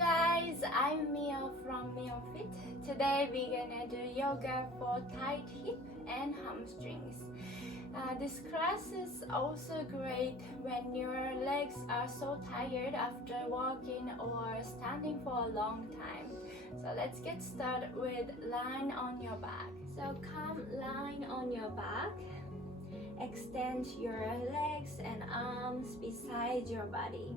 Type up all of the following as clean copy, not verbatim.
guys, I'm Mia from Mia Fit. Today we're gonna do yoga for tight hip and hamstrings. This class is also great when your legs are so tired after walking or standing for a long time. So let's get started with lying on your back. So come lying on your back. Extend your legs and arms beside your body.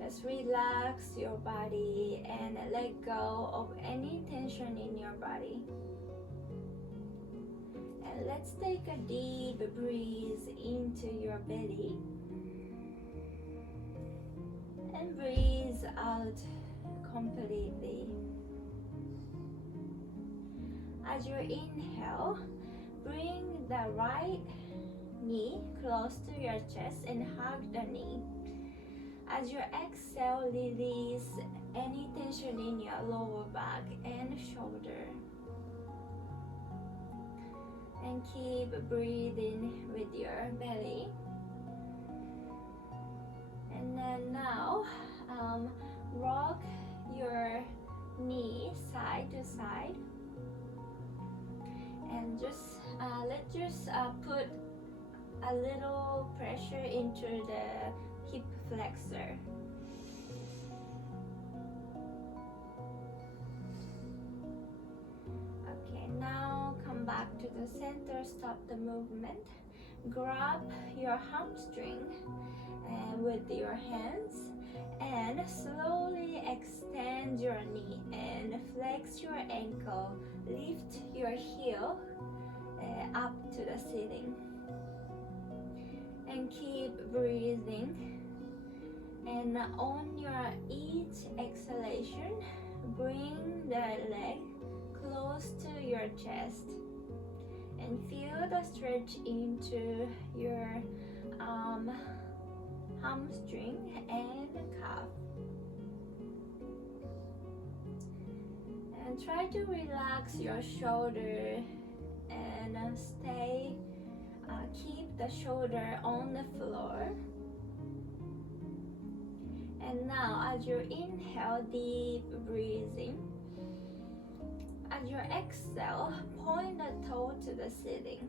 Just relax your body and let go of any tension in your body. And let's take a deep breath into your belly. And breathe out completely. As you inhale, bring the right knee close to your chest and hug the knee. As you exhale, release any tension in your lower back and shoulder. And keep breathing with your belly. And then now, rock your knee side to side. And just put a little pressure into the hip flexor. Okay, now come back to the center, stop the movement. Grab your hamstring with your hands and slowly extend your knee and flex your ankle. Lift your heel up to the ceiling. And keep breathing. And on your each exhalation, bring the leg close to your chest and feel the stretch into your hamstring and calf. And try to relax your shoulder and keep the shoulder on the floor. And now as you inhale, deep breathing. As you exhale, point the toe to the ceiling.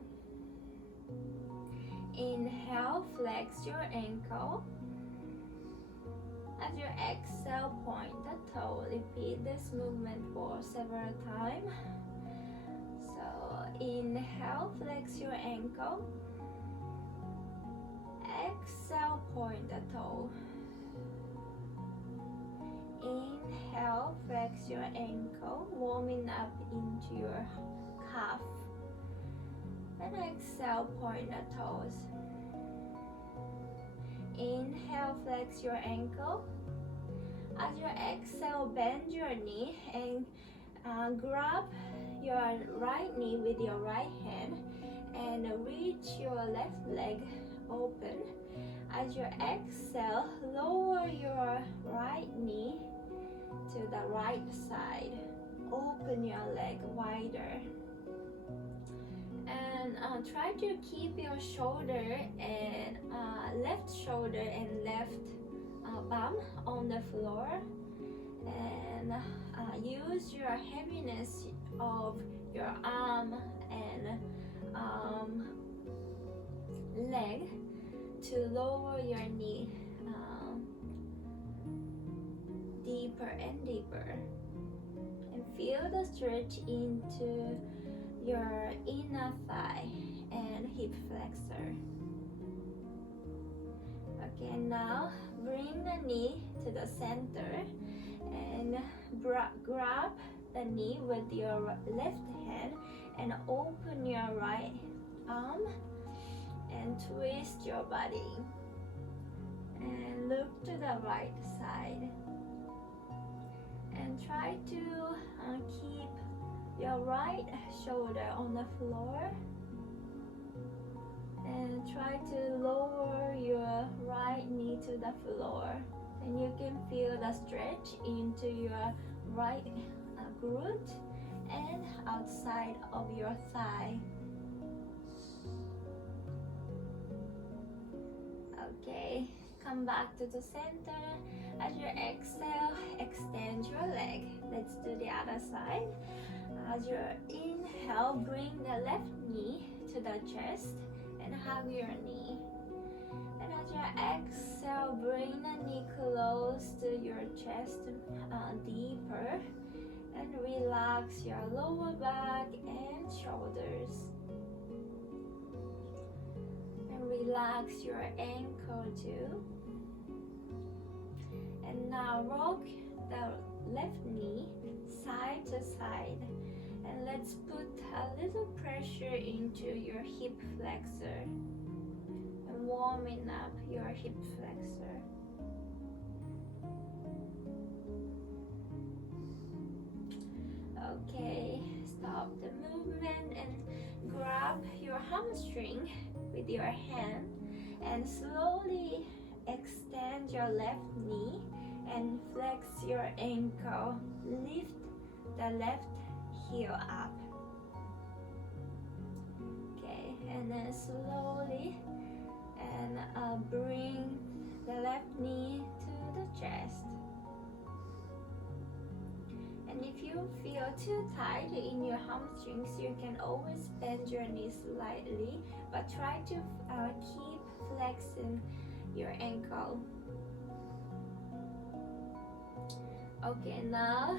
Inhale, flex your ankle. As you exhale, point the toe. Repeat this movement for several times. So inhale, flex your ankle. Exhale, point the toe. Inhale, flex your ankle, warming up into your calf. And exhale, point the toes. Inhale, flex your ankle. As you exhale, bend your knee and grab your right knee with your right hand and reach your left leg open. As you exhale, lower your right knee to the right side. Open your leg wider. And try to keep your shoulder and left shoulder and left bum on the floor. And use your heaviness of your arm and leg to lower your knee deeper and deeper, and feel the stretch into your inner thigh and hip flexor. Okay, now bring the knee to the center and grab the knee with your left hand and open your right arm and twist your body and look to the right side and try to keep your right shoulder on the floor and try to lower your right knee to the floor, and you can feel the stretch into your right glute and outside of your thigh. Okay, come back to the center. As you exhale, extend other side. As you inhale, bring the left knee to the chest and hug your knee. And as you exhale, bring the knee close to your chest deeper. And relax your lower back and shoulders. And relax your ankle too. And now rock the left knee side to side. And let's put a little pressure into your hip flexor. And warming up your hip flexor. Okay, stop the movement and grab your hamstring with your hand and slowly extend your left knee and flex your ankle. Lift the left heel up. Okay, and then slowly and bring the left knee to the chest. And if you feel too tight in your hamstrings, you can always bend your knees slightly, but try to keep flexing your ankle. Okay, now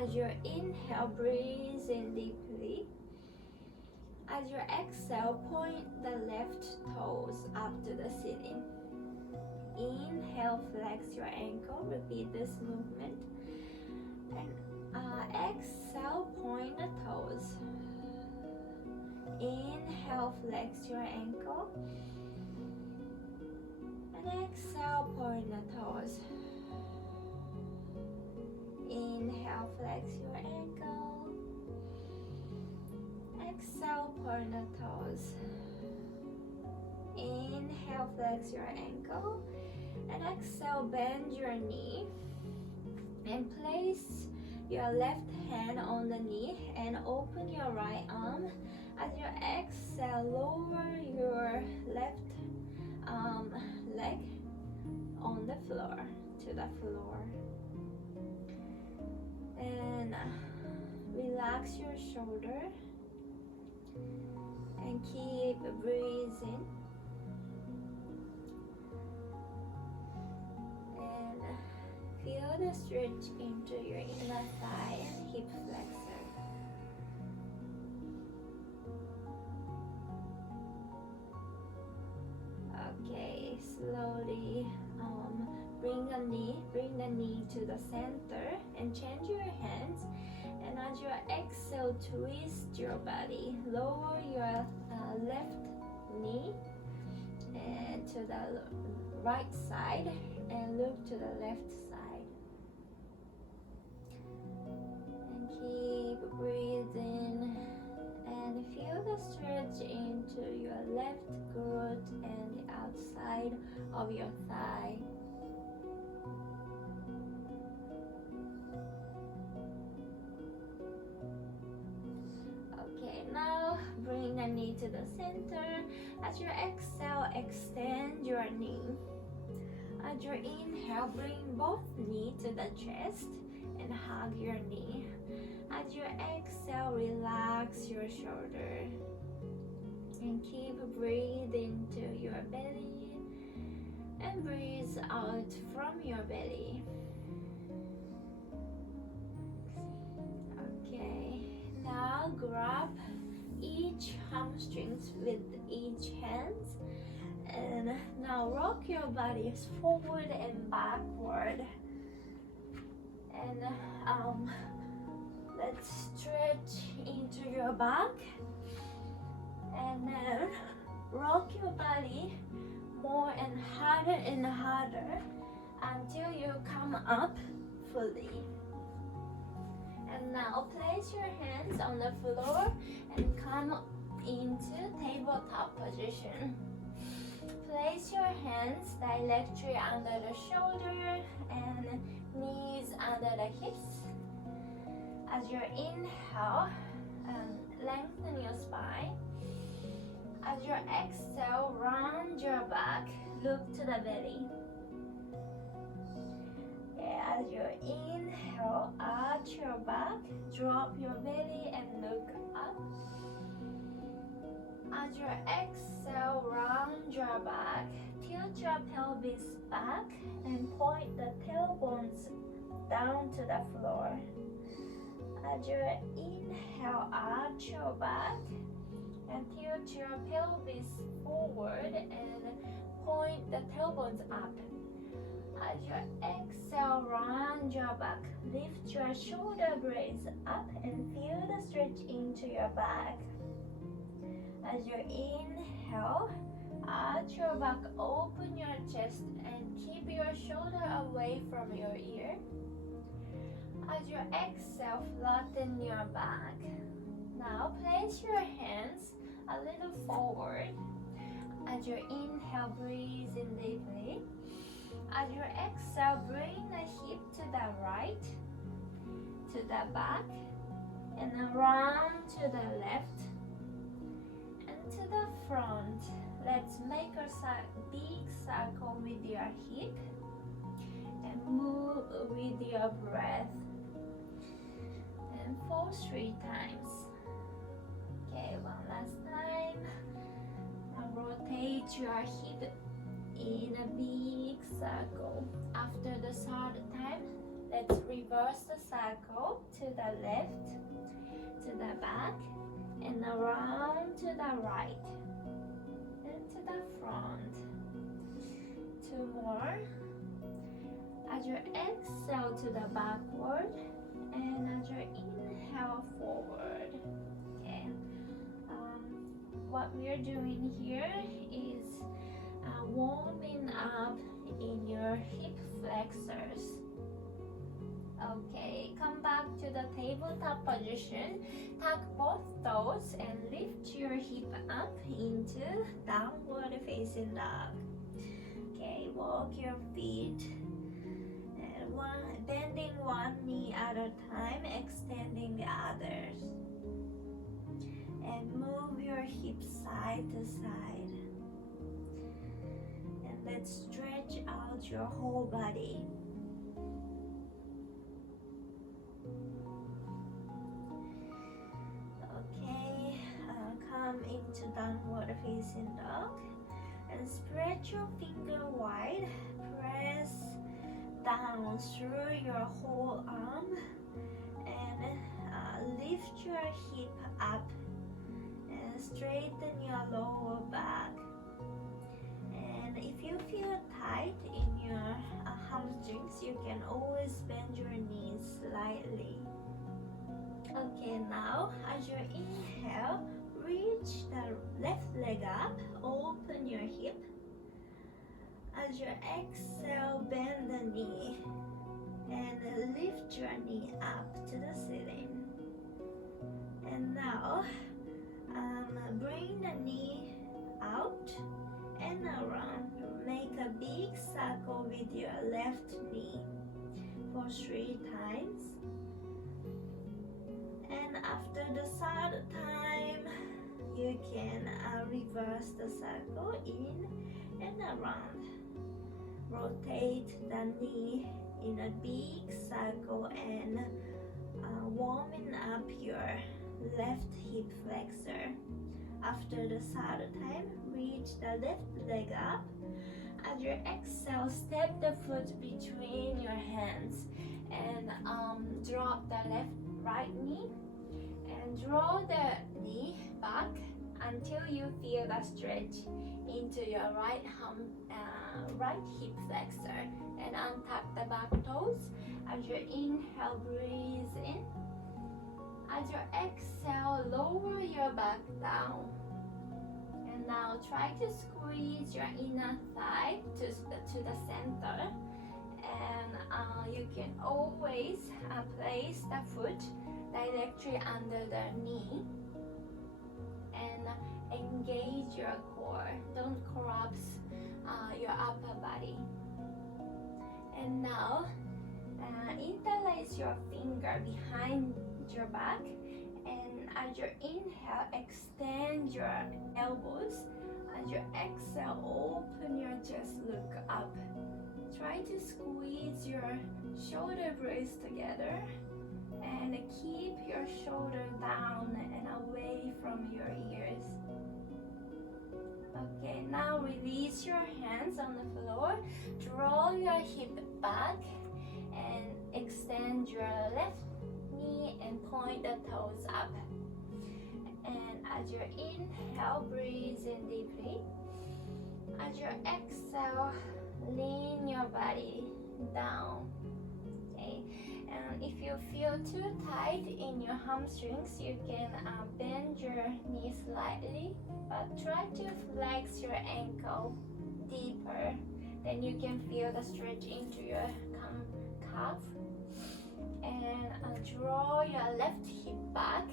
as you inhale, breathe in deeply. As you exhale, point the left toes up to the ceiling. Inhale, flex your ankle. Repeat this movement. And exhale, point the toes. Inhale, flex your ankle. And exhale, point the toes. Inhale, flex your ankle. Exhale, point the toes. Inhale, flex your ankle. And exhale, bend your knee. And place your left hand on the knee and open your right arm. As you exhale, lower your left leg on the floor, to the floor. And relax your shoulder and keep breathing. And feel the stretch into your inner thigh and hip flexor. Okay, slowly bring the knee to the center and change your hands. And as you exhale, twist your body. Lower your left knee and to the right side and look to the left side. And keep breathing and feel the stretch into your left glute and the outside of your thigh. Okay, now bring the knee to the center. As you exhale, extend your knee. As you inhale, bring both knees to the chest and hug your knee. As you exhale, relax your shoulder. And keep breathing to your belly and breathe out from your belly. Okay, now grab each hamstrings with each hand. And now rock your bodies forward and backward. And let's stretch into your back. And then rock your body more and harder until you come up fully. And now place your hands on the floor and come into tabletop position. Place your hands directly under the shoulder and knees under the hips. As you inhale, lengthen your spine. As you exhale, round your back, look to the belly. As you inhale, arch your back, drop your belly and look up. As you exhale, round your back, tilt your pelvis back and point the tailbones down to the floor. As you inhale, arch your back and tilt your pelvis forward and point the tailbones up. As you exhale, round your back, lift your shoulder blades up and feel the stretch into your back. As you inhale, arch your back, open your chest and keep your shoulder away from your ear. As you exhale, flatten your back. Now place your hands a little forward. As you inhale, breathe in deeply. As you exhale, bring the hip to the right, to the back, and around to the left, and to the front. Let's make a big circle with your hip and move with your breath. And for 3 times. Okay, one last time. Now rotate your hip in a big circle. After the 3rd time, let's reverse the circle to the left, to the back, and around to the right, and to the front. 2 more. As you exhale to the backward, and as you inhale forward. Okay. What we're doing here is warming up in your hip flexors. Okay, come back to the tabletop position. Tuck both toes and lift your hip up into downward facing dog. Okay, walk your feet and bending one knee at a time, extending the others. And move your hips side to side. Let's stretch out your whole body. Okay, come into downward facing dog and spread your finger wide. Press down through your whole arm and lift your hip up and straighten your lower back. If you feel tight in your hamstrings, you can always bend your knees slightly. Okay, now as you inhale, reach the left leg up, open your hip. As you exhale, bend the knee and lift your knee up to the ceiling. And now bring the knee out and around. Make a big circle with your left knee for 3 times. And after the 3rd time, you can reverse the circle in and around. Rotate the knee in a big circle and warming up your left hip flexor. After the 3rd time, reach the left leg up. As you exhale, step the foot between your hands and drop the right knee and draw the knee back until you feel the stretch into your right hip flexor, and untap the back toes. As you inhale, breathe in. As you exhale, lower your back down. And now try to squeeze your inner thigh to the center. And you can always place the foot directly under the knee. And engage your core. Don't collapse your upper body. And now interlace your finger behind your back, and as you inhale, extend your elbows. As you exhale, open your chest, look up. Try to squeeze your shoulder blades together and keep your shoulder down and away from your ears. Okay, now release your hands on the floor. Draw your hip back and extend your left knee and point the toes up. And as you inhale, breathe in deeply. As you exhale, lean your body down. Okay, and if you feel too tight in your hamstrings, you can bend your knee slightly, but try to flex your ankle deeper. Then you can feel the stretch into your calf. And draw your left hip back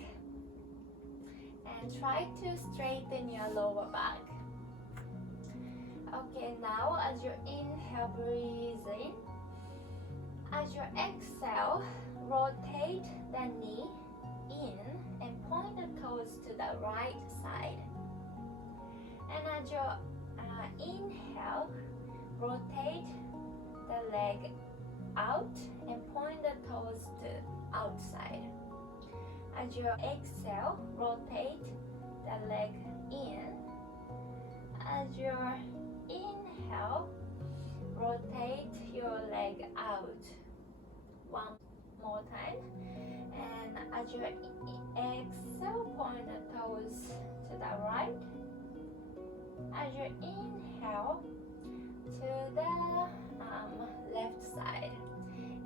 and try to straighten your lower back. Okay, now as you inhale, breathe in. As you exhale, rotate the knee in and point the toes to the right side. And as you inhale, rotate the leg out and point the toes to outside. As you exhale, rotate the leg in. As you inhale, rotate your leg out. One more time. And as you exhale, point the toes to the right. As you inhale, to the left side.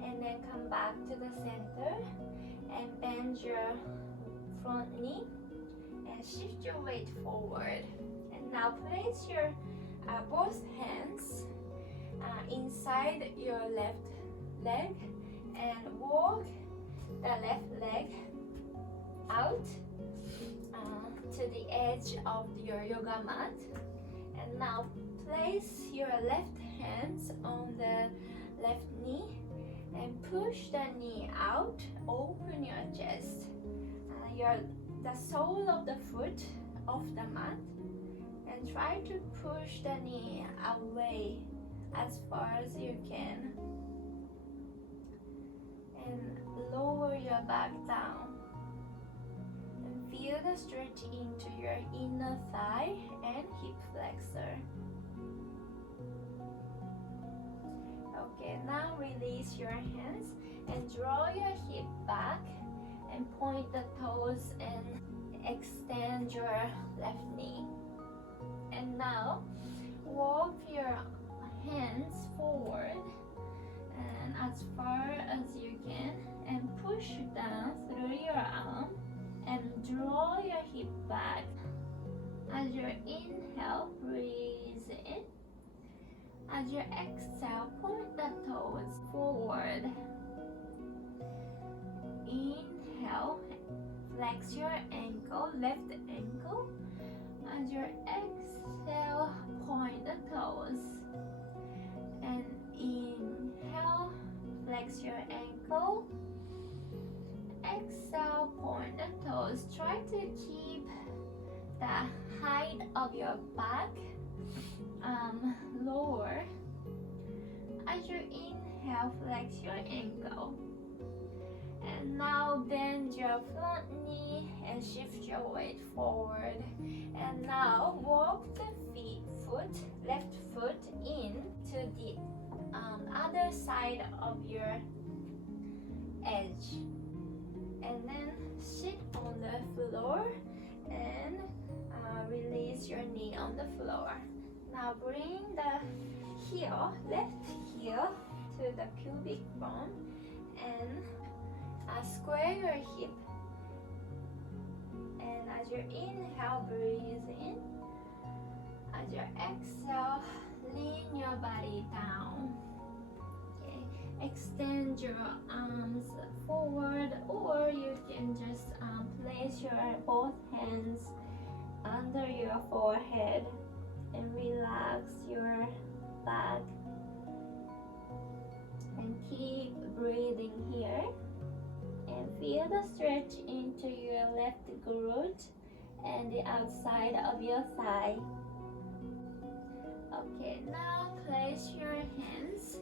And then come back to the center and bend your front knee and shift your weight forward. And now place your both hands inside your left leg and walk the left leg out to the edge of your yoga mat. And now place your left hands on the left knee and push the knee out. Open your chest. The sole of the foot off the mat, and try to push the knee away as far as you can. And lower your back down. And feel the stretch into your inner thigh and hip flexor. Okay, now release your hands and draw your hip back and point the toes and extend your left knee. And now walk your hands forward and as far as you can and push down through your arm and draw your hip back. As you inhale, breathe in. As you exhale, point the toes forward. Inhale, flex your ankle, left ankle. As you exhale, point the toes. And inhale, flex your ankle. Exhale, point the toes. Try to keep the height of your back lower. As you inhale, flex your ankle. And now bend your front knee and shift your weight forward. And now walk the left foot in to the other side of your edge. And then sit on the floor and release your knee on the floor. Now bring the left heel to the pubic bone and square your hip. And as you inhale, breathe in. As you exhale, lean your body down. Okay. Extend your arms forward, or you can just place your both hands under your forehead and relax your back. And keep breathing here. And feel the stretch into your left glute and the outside of your thigh. Okay, now place your hands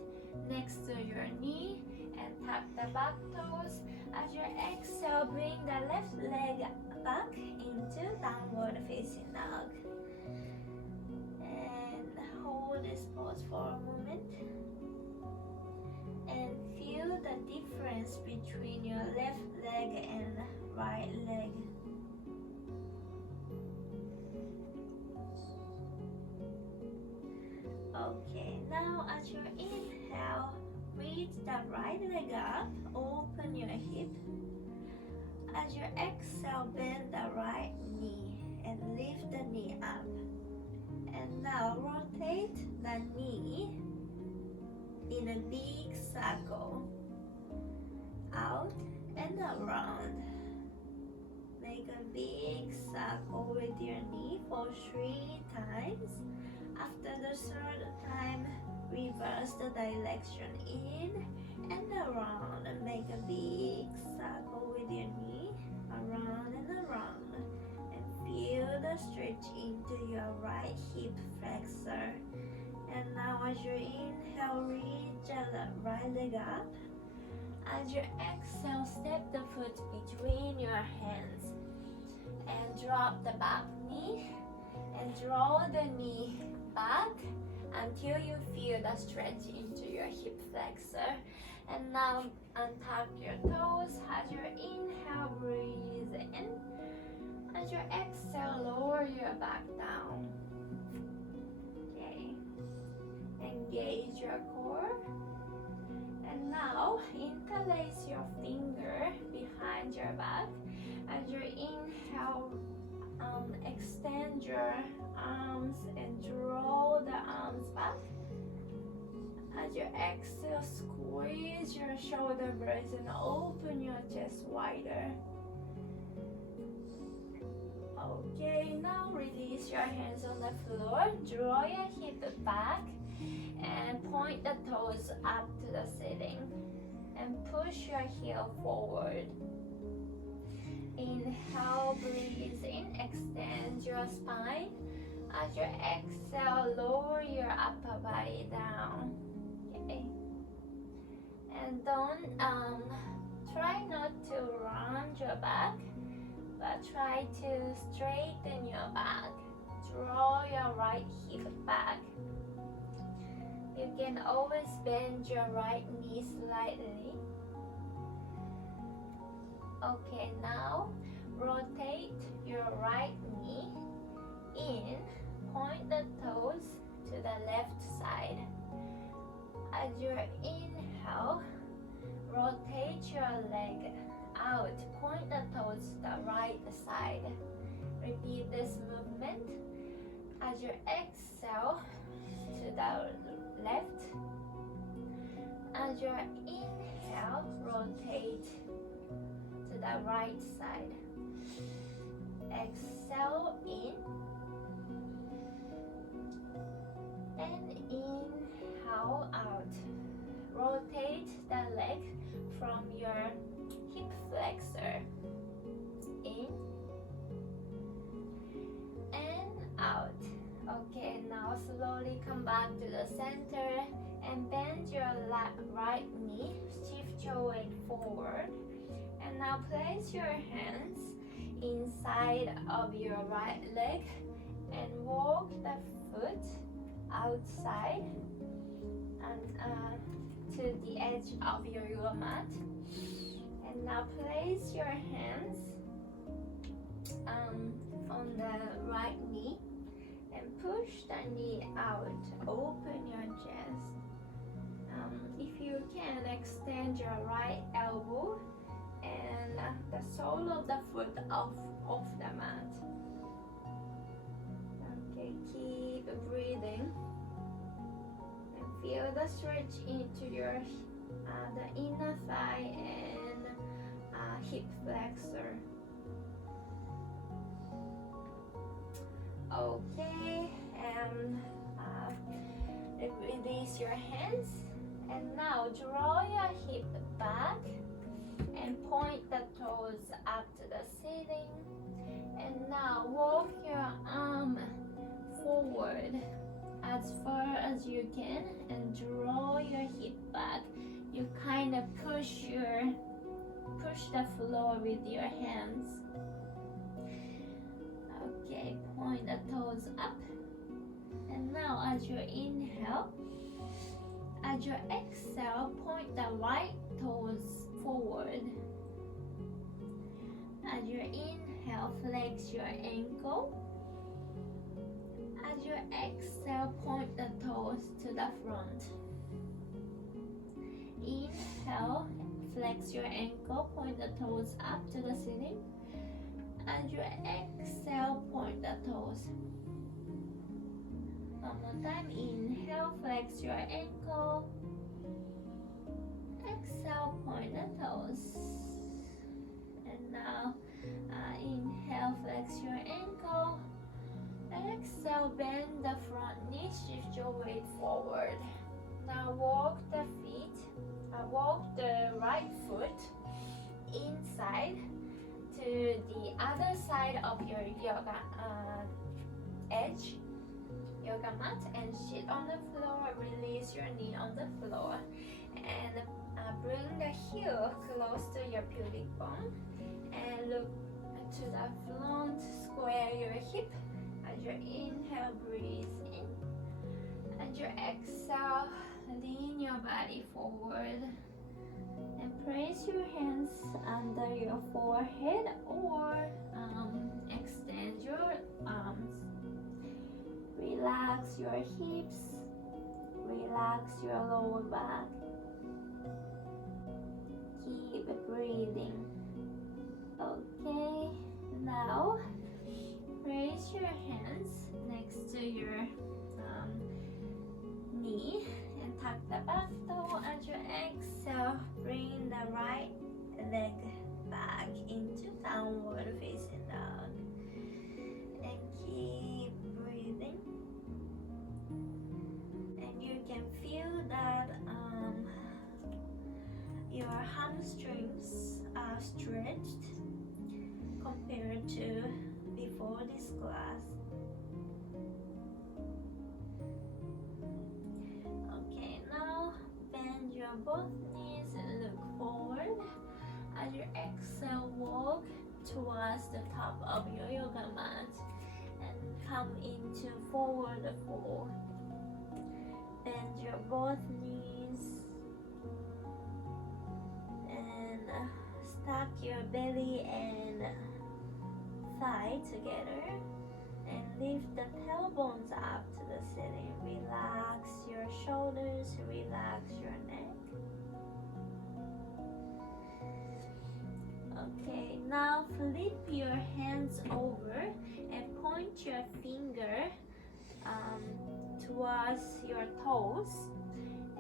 next to your knee and tuck the back toes. As you exhale, bring the left leg back into downward facing dog. And hold this pose for a moment. And feel the difference between your left leg and right leg. Okay, now as you inhale, reach the right leg up, open your hip. As you exhale, bend the right knee and lift the knee up. And now rotate the knee in a big circle, out and around. Make a big circle with your knee for 3 times. After the 3rd time, reverse the direction in and around. Make a big circle with your knee, around and around. And feel the stretch into your right hip flexor. And now as you inhale, reach the right leg up. As you exhale, step the foot between your hands. And drop the back knee. And draw the knee back until you feel the stretch into your hip flexor. And now untuck your toes. As you inhale, breathe in. As you exhale, lower your back down. Okay. Engage your core. And now interlace your finger behind your back. As you inhale, extend your arms and draw the arms back. As you exhale, squeeze your shoulder blades and open your chest wider. Okay, now release your hands on the floor. Draw your hip back and point the toes up to the ceiling. And push your heel forward. Inhale, breathe in, extend your spine. As you exhale, lower your upper body down. Okay. And don't try not to round your back, but try to straighten your back. Draw your right hip back. You can always bend your right knee slightly. Okay, now rotate your right knee in, point the toes to the left side. As you inhale, rotate your leg out, point the toes to the right side. Repeat this movement. As you exhale, to the left. As you inhale, rotate to the right side. Exhale in and inhale out. Rotate the leg from your hip flexor. In and out. Okay, now slowly come back to the center and bend your right knee. Shift your weight forward. And now place your hands inside of your right leg and walk the foot outside and to the edge of your yoga mat. And now place your hands on the right knee and push the knee out. Open your chest. If you can, extend your right elbow and the sole of the foot off the mat. Okay, keep breathing and feel the stretch into your the inner thigh and hip flexor. Okay, and release your hands. And now draw your hip back and point the toes up to the ceiling. And now walk your arm forward as far as you can and draw your hip back. You kind of push the floor with your hands. Okay, point the toes up. And now as you inhale, as you exhale, point the right toes forward. As you inhale, flex your ankle. As you exhale, point the toes to the front. Inhale, flex your ankle, point the toes up to the ceiling. As you exhale, point the toes. One more time, inhale, flex your ankle. Exhale, point the toes. And now, inhale, flex your ankle. Exhale, bend the front knee, shift your weight forward. Now walk the right foot inside to the other side of your yoga yoga mat, and sit on the floor. Release your knee on the floor and bring the heel close to your pubic bone and look to the front. Square your hip. As you inhale, breathe in. As you exhale, lean your body forward and place your hands under your forehead or extend your arms. Relax your hips, relax your lower back. Keep breathing. Okay, now place your hands next to your knee and tuck the back toe. As you exhale, bring the right leg back into downward facing dog and keep breathing. And you can feel that your hamstrings are stretched compared to before this class. Okay, now bend your both knees and look forward. As you exhale, walk towards the top of your yoga mat and come into forward fold. Bend your both knees and stack your belly and thigh together and lift the tailbones up to the ceiling. Relax your shoulders, relax your neck. Okay, now flip your hands over and point your finger towards your toes.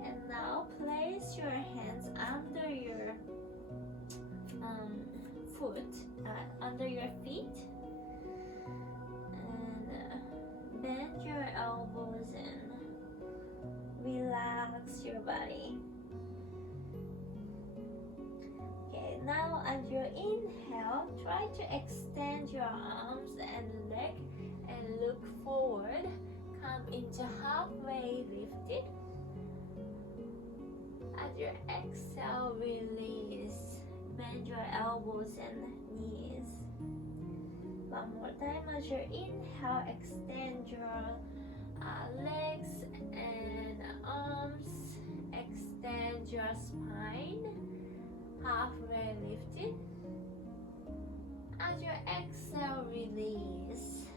And now place your hands under your under your feet, and bend your elbows and relax your body. Okay, now as you inhale, try to extend your arms and leg and look forward. Come into halfway lifted. As you exhale, release. Bend your elbows and knees. One more time. As you inhale, extend your legs and arms. Extend your spine. Halfway lifted. As you exhale, release.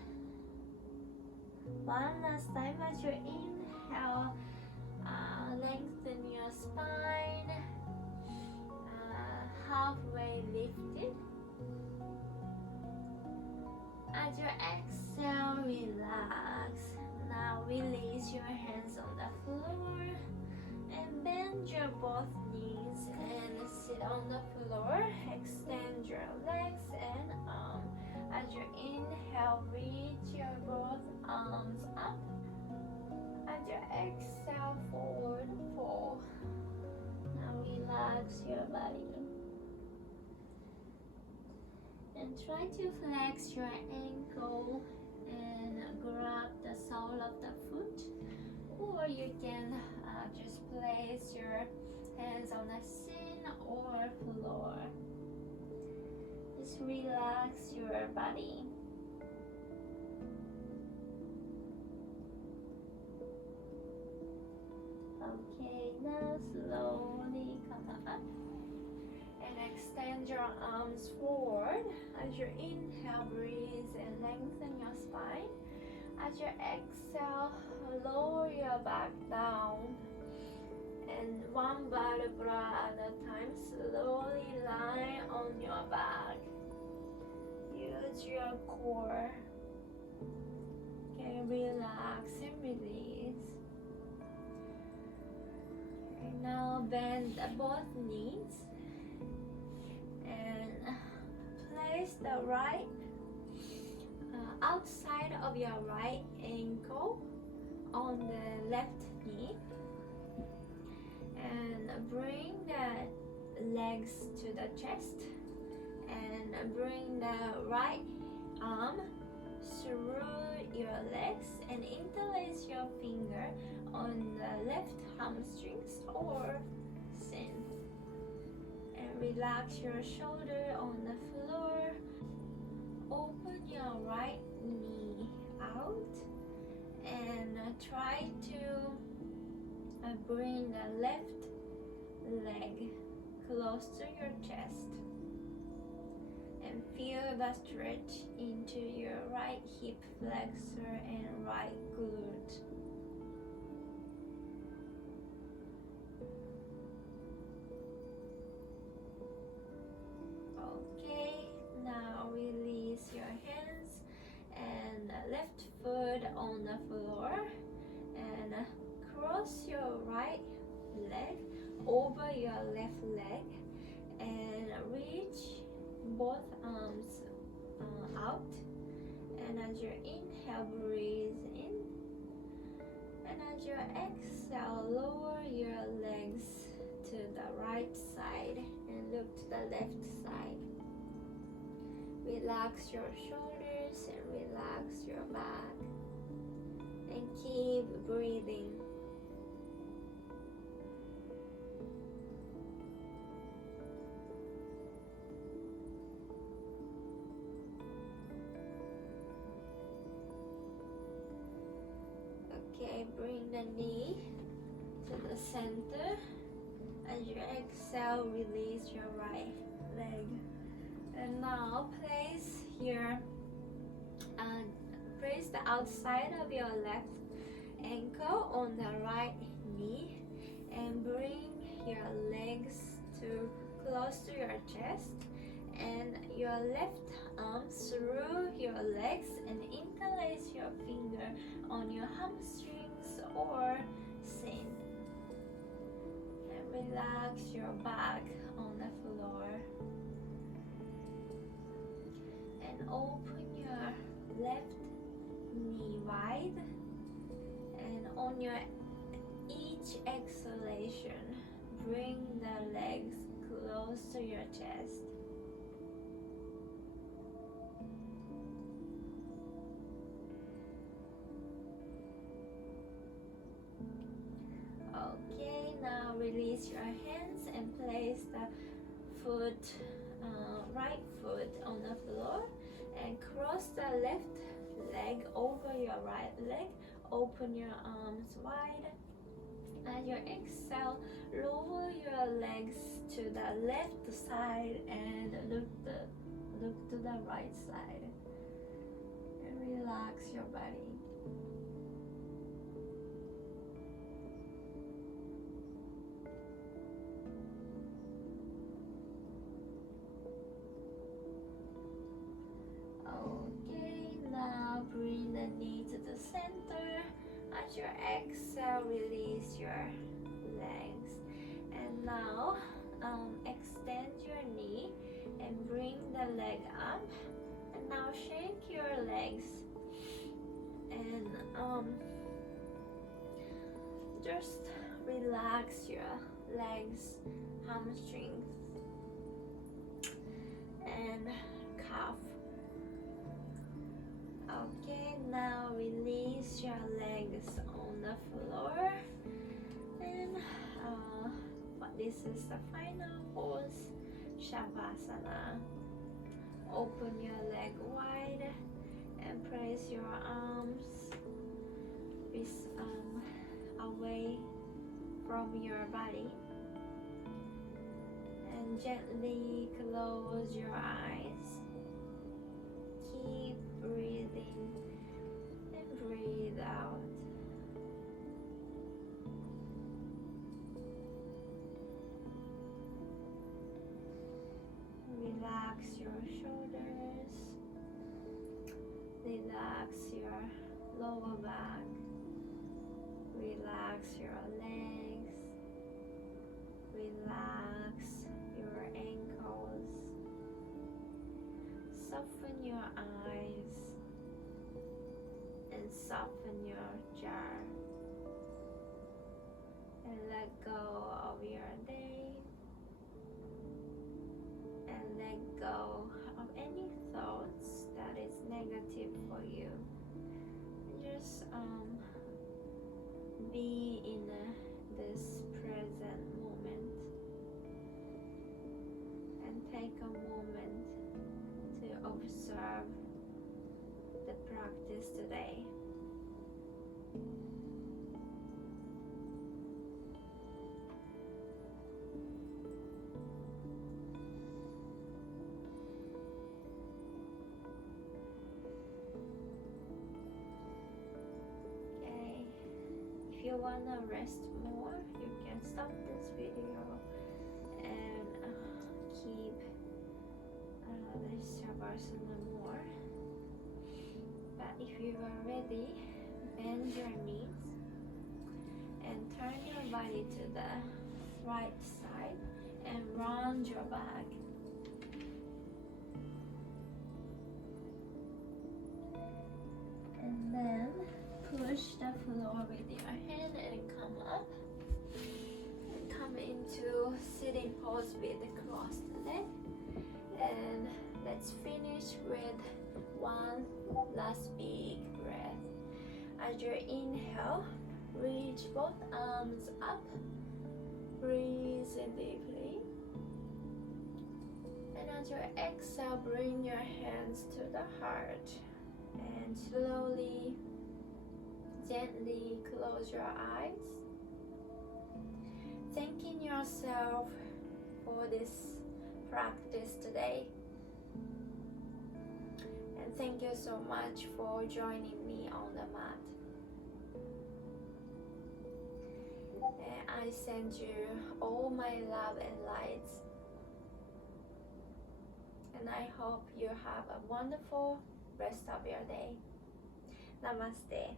One last time. As you inhale, lengthen your spine. Halfway lifted. As you exhale, relax. Now release your hands on the floor and bend your both knees and sit on the floor. Extend your legs and arms. As you inhale, reach your both arms up. As you exhale, forward fold. Now relax your body. And try to flex your ankle and grab the sole of the foot, or you can just place your hands on the sand or floor. Just relax your body. Okay, now slowly come up and extend your arms forward. As you inhale, breathe and lengthen your spine. As you exhale, lower your back down. And one vertebra at a time, slowly lie on your back. Use your core. Okay, relax and release. Okay, now bend both knees and place the right outside of your right ankle on the left knee. And bring the legs to the chest and bring the right arm through your legs and interlace your finger on the left hamstrings or shin. And relax your shoulder on the floor. Open your right knee out and try to bring the left leg close to your chest and feel the stretch into your right hip flexor and right glute. Okay, now release your hands and left foot on the floor and cross your right leg over your left leg and reach both arms out. And as you inhale, breathe in. And as you exhale, lower your legs to the right side and look to the left side. Relax your shoulders and relax your back. And keep breathing. Okay, bring the knee to the center. As you exhale, release your right leg. And now place the outside of your left ankle on the right knee and bring your legs to close to your chest and your left arm through your legs and interlace your finger on your hamstrings or shin. And relax your back on the floor. And open your left knee wide. And on your each exhalation, bring the legs close to your chest. Okay, now release your hands and place the right foot on the floor and cross the left leg over your right leg. Open your arms wide. As you exhale, lower your legs to the left side and look to the right side. And relax your body. Okay, now bring the knee to the center. As you exhale, release your legs. And now extend your knee and bring the leg up. And now shake your legs and just relax your legs, hamstrings and calf. Okay, legs on the floor. And this is the final pose, Shavasana. Open your leg wide and place your arms away from your body. And gently close your eyes. Keep breathing and breathe out. Relax your shoulders. Relax your lower back. Relax your legs. Relax your ankles. Soften your eyes and soften your jaw. And let go of your day. And let go of any thoughts that is negative for you. Just be in this present moment and take a moment to observe the practice today. If you wanna rest more, you can stop this video and keep this Shavasana more. But if you are ready, bend your knees and turn your body to the right side and round your back. And then push the floor with your hand and come up. And come into sitting pose with the crossed leg. And let's finish with one last big breath. As you inhale, reach both arms up. Breathe in deeply. And as you exhale, bring your hands to the heart. And slowly, gently close your eyes. Thanking yourself for this practice today. And thank you so much for joining me on the mat. And I send you all my love and lights. And I hope you have a wonderful rest of your day. Namaste.